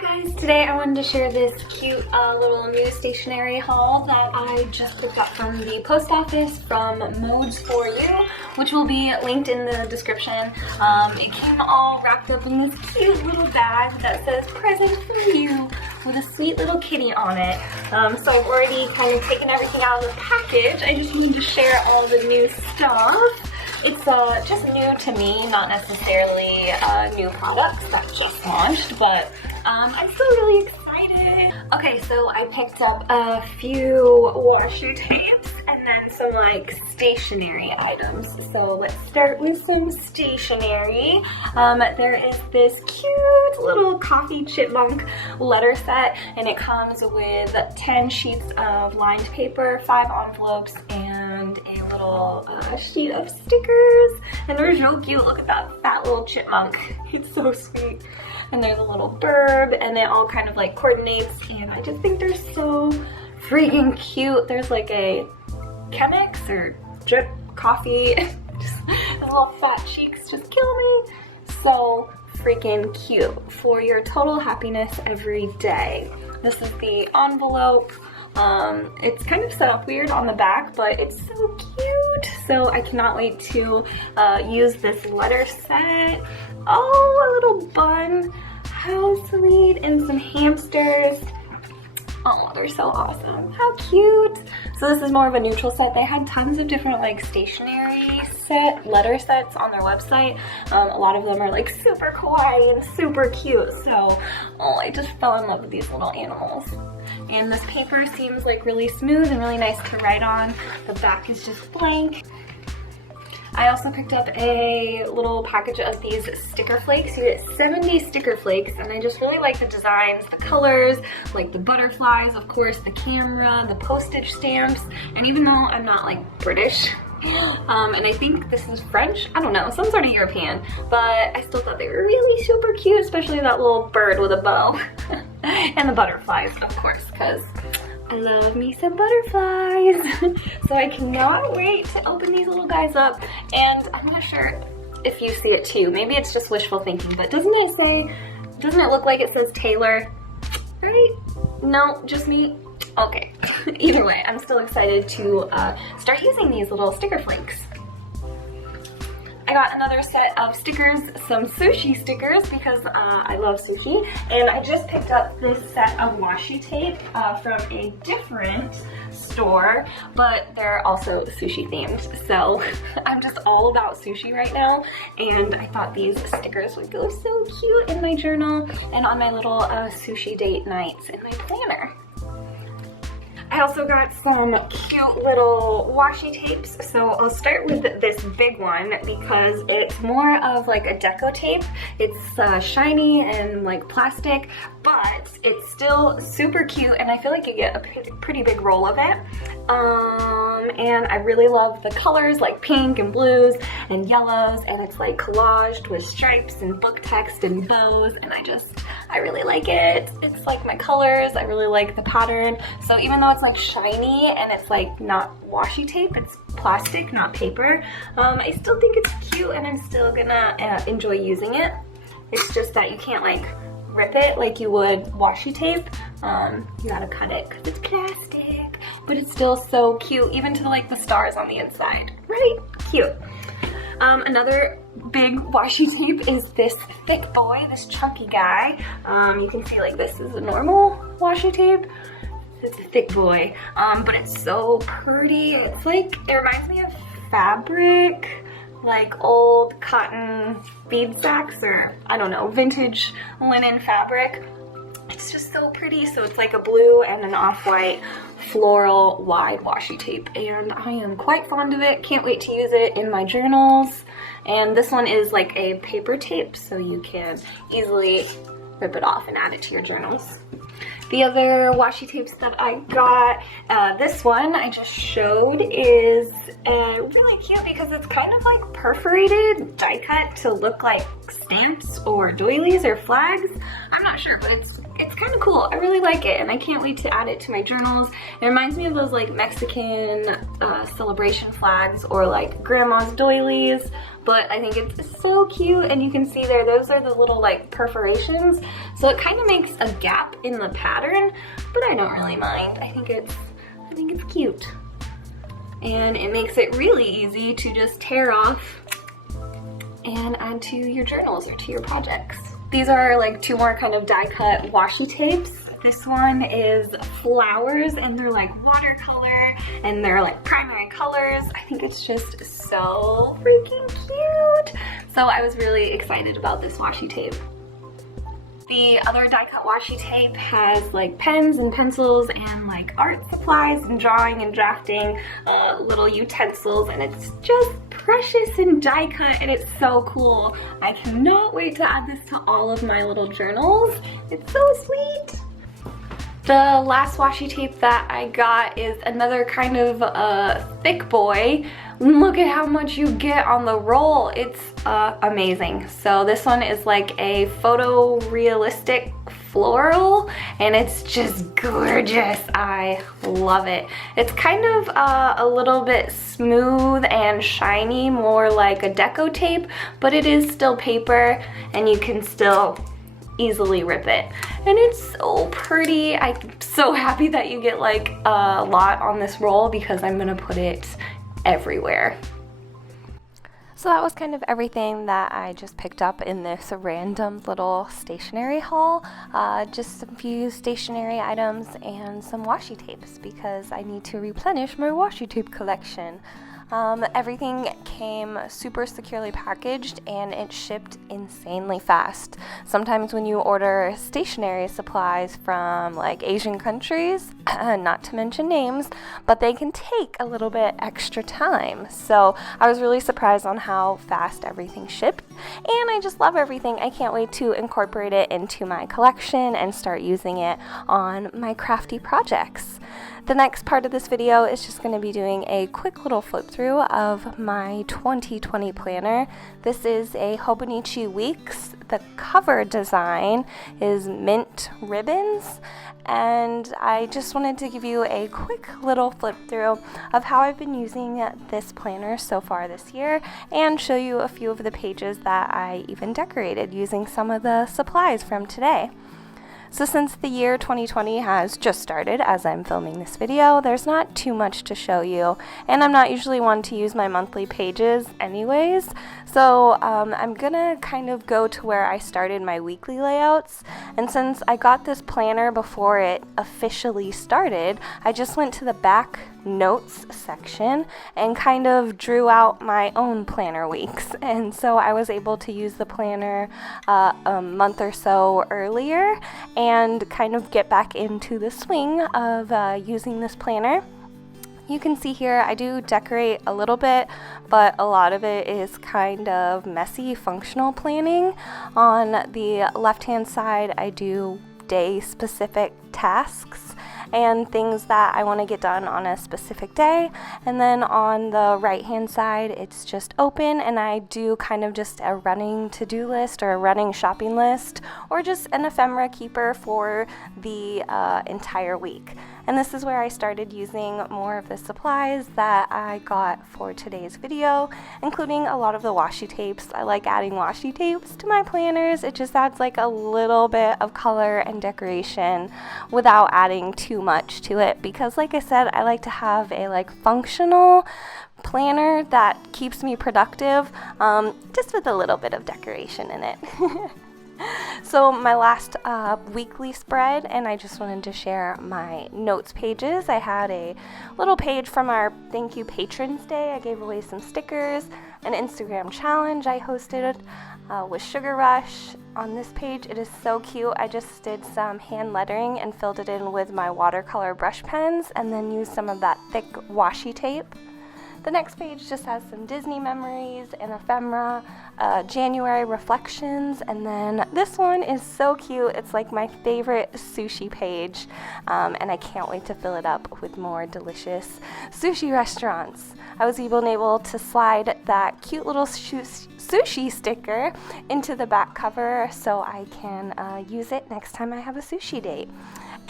Hi guys, today I wanted to share this cute little new stationery haul that I just picked up from the post office from modes4u, which will be linked in the description. It came all wrapped up in this cute little bag that says present for you with a sweet little kitty on it. So I've already kind of taken everything out of the package. I just wanted to share all the new stuff. It's just new to me, not necessarily new products that just launched, but I'm still really excited. Okay, so I picked up a few washi tapes and then some like stationery items. So let's start with some stationery. There is this cute little coffee chipmunk letter set, and it comes with 10 sheets of lined paper, 5 envelopes, and a little sheet of stickers. And they're so cute. Look at that fat little chipmunk. It's so sweet. And there's a little bird, and it all kind of like coordinates, and I just think they're so freaking cute. There's like a Chemex or drip coffee. Just the little fat cheeks just kill me. So freaking cute for your total happiness every day. This is the envelope. It's kind of set up weird on the back, but it's so cute. So I cannot wait to use this letter set. Oh, a little bun. How sweet. And some hamsters. Oh, they're so awesome. How cute. So this is more of a neutral set. They had tons of different like stationery letter sets on their website. A lot of them are like super kawaii and super cute. So, oh, I just fell in love with these little animals. And this paper seems like really smooth and really nice to write on. The back is just blank. I also picked up a little package of these sticker flakes. You get 70 sticker flakes, and I just really like the designs, the colors, like the butterflies, of course, the camera, the postage stamps, and even though I'm not like British, and I think this is French, I don't know, some sort of European, but I still thought they were really super cute, especially that little bird with a bow, and the butterflies, of course, because I love me some butterflies. So I cannot wait to open these little guys up, and I'm not sure if you see it too. Maybe it's just wishful thinking, but doesn't it look like it says Taylor? Right? No, just me? Okay. Either way, I'm still excited to start using these little sticker flakes. I got another set of stickers, some sushi stickers, because I love sushi, and I just picked up this set of washi tape from a different store, but they're also sushi themed, so I'm just all about sushi right now, and I thought these stickers would go so cute in my journal and on my little sushi date nights in my planner. I also got some cute little washi tapes. So I'll start with this big one because it's more of like a deco tape. It's shiny and like plastic, but it's still super cute, and I feel like you get a pretty big roll of it. And I really love the colors, like pink and blues and yellows, and it's like collaged with stripes and book text and bows, and I really like it. It's like my colors. I really like the pattern. So even though it's like shiny and it's like not washi tape, it's plastic, not paper, I still think it's cute, and I'm still gonna enjoy using it. It's just that you can't like rip it like you would washi tape. You gotta cut it because it's plastic, but it's still so cute, even to like the stars on the inside, right? Cute. Another big washi tape is this thick boy, this chunky guy. You can see like this is a normal washi tape. It's a thick boy, but it's so pretty. It's like, it reminds me of fabric, like old cotton bead sacks, or I don't know, vintage linen fabric. It's just so pretty. So it's like a blue and an off-white floral wide washi tape, and I am quite fond of it. Can't wait to use it in my journals. And this one is like a paper tape, so you can easily rip it off and add it to your journals. The other washi tapes that I got, this one I just showed, is really cute because it's kind of like perforated, die cut to look like stamps or doilies or flags. I'm not sure, but it's kind of cool. I really like it, and I can't wait to add it to my journals. It reminds me of those like Mexican celebration flags or like grandma's doilies, but I think it's so cute. And you can see there, those are the little like perforations, so it kind of makes a gap in the pattern, but I don't really mind. I think it's cute. And it makes it really easy to just tear off and add to your journals or to your projects. These are like two more kind of die cut washi tapes. This one is flowers and they're like watercolor and they're like primary colors. I think it's just so freaking cute. So I was really excited about this washi tape. The other die cut washi tape has like pens and pencils and like art supplies and drawing and drafting little utensils, and it's just precious and die cut and it's so cool. I cannot wait to add this to all of my little journals. It's so sweet. The last washi tape that I got is another kind of thick boy. Look at how much you get on the roll. It's amazing. So this one is like a photorealistic floral and it's just gorgeous. I love it. It's kind of a little bit smooth and shiny, more like a deco tape, but it is still paper and you can still easily rip it. And it's so pretty. I'm so happy that you get like a lot on this roll because I'm gonna put it everywhere. So that was kind of everything that I just picked up in this random little stationery haul. Just a few stationery items and some washi tapes because I need to replenish my washi tape collection. Everything came super securely packaged and it shipped insanely fast. Sometimes when you order stationery supplies from like Asian countries, not to mention names, but they can take a little bit extra time. So I was really surprised on how fast everything shipped, and I just love everything. I can't wait to incorporate it into my collection and start using it on my crafty projects. The next part of this video is just going to be doing a quick little flip through of my 2020 planner. This is a Hobonichi Weeks. The cover design is mint ribbons, and I just wanted to give you a quick little flip through of how I've been using this planner so far this year and show you a few of the pages that I even decorated using some of the supplies from today. So since the year 2020 has just started as I'm filming this video, there's not too much to show you, and I'm not usually one to use my monthly pages anyways, so I'm gonna kind of go to where I started my weekly layouts. And since I got this planner before it officially started, I just went to the back notes section and kind of drew out my own planner weeks, and so I was able to use the planner a month or so earlier and kind of get back into the swing of using this planner. You can see here I do decorate a little bit, but a lot of it is kind of messy functional planning. On the left hand side I do day specific tasks and things that I want to get done on a specific day, and then on the right hand side it's just open and I do kind of just a running to-do list or a running shopping list or just an ephemera keeper for the entire week. And this is where I started using more of the supplies that I got for today's video, including a lot of the washi tapes. I like adding washi tapes to my planners. It just adds like a little bit of color and decoration without adding too much to it, because like I said, I like to have a like functional planner that keeps me productive, just with a little bit of decoration in it. So my last weekly spread, and I just wanted to share my notes pages. I had a little page from our Thank You Patrons Day. I gave away some stickers, an Instagram challenge I hosted with Sugar Rush. On this page, it is so cute. I just did some hand lettering and filled it in with my watercolor brush pens and then used some of that thick washi tape. The next page just has some Disney memories and ephemera, January reflections, and then this one is so cute. It's like my favorite sushi page, and I can't wait to fill it up with more delicious sushi restaurants. I was even able to slide that cute little sushi sticker into the back cover so I can use it next time I have a sushi date.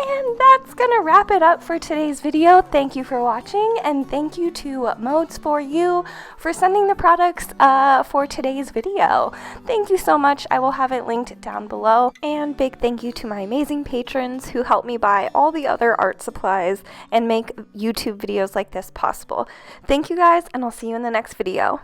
And that's gonna wrap it up for today's video. Thank you for watching, and thank you to modes4u for sending the products for today's video. Thank you so much. I will have it linked down below. And big thank you to my amazing patrons who help me buy all the other art supplies and make YouTube videos like this possible. Thank you guys, and I'll see you in the next video.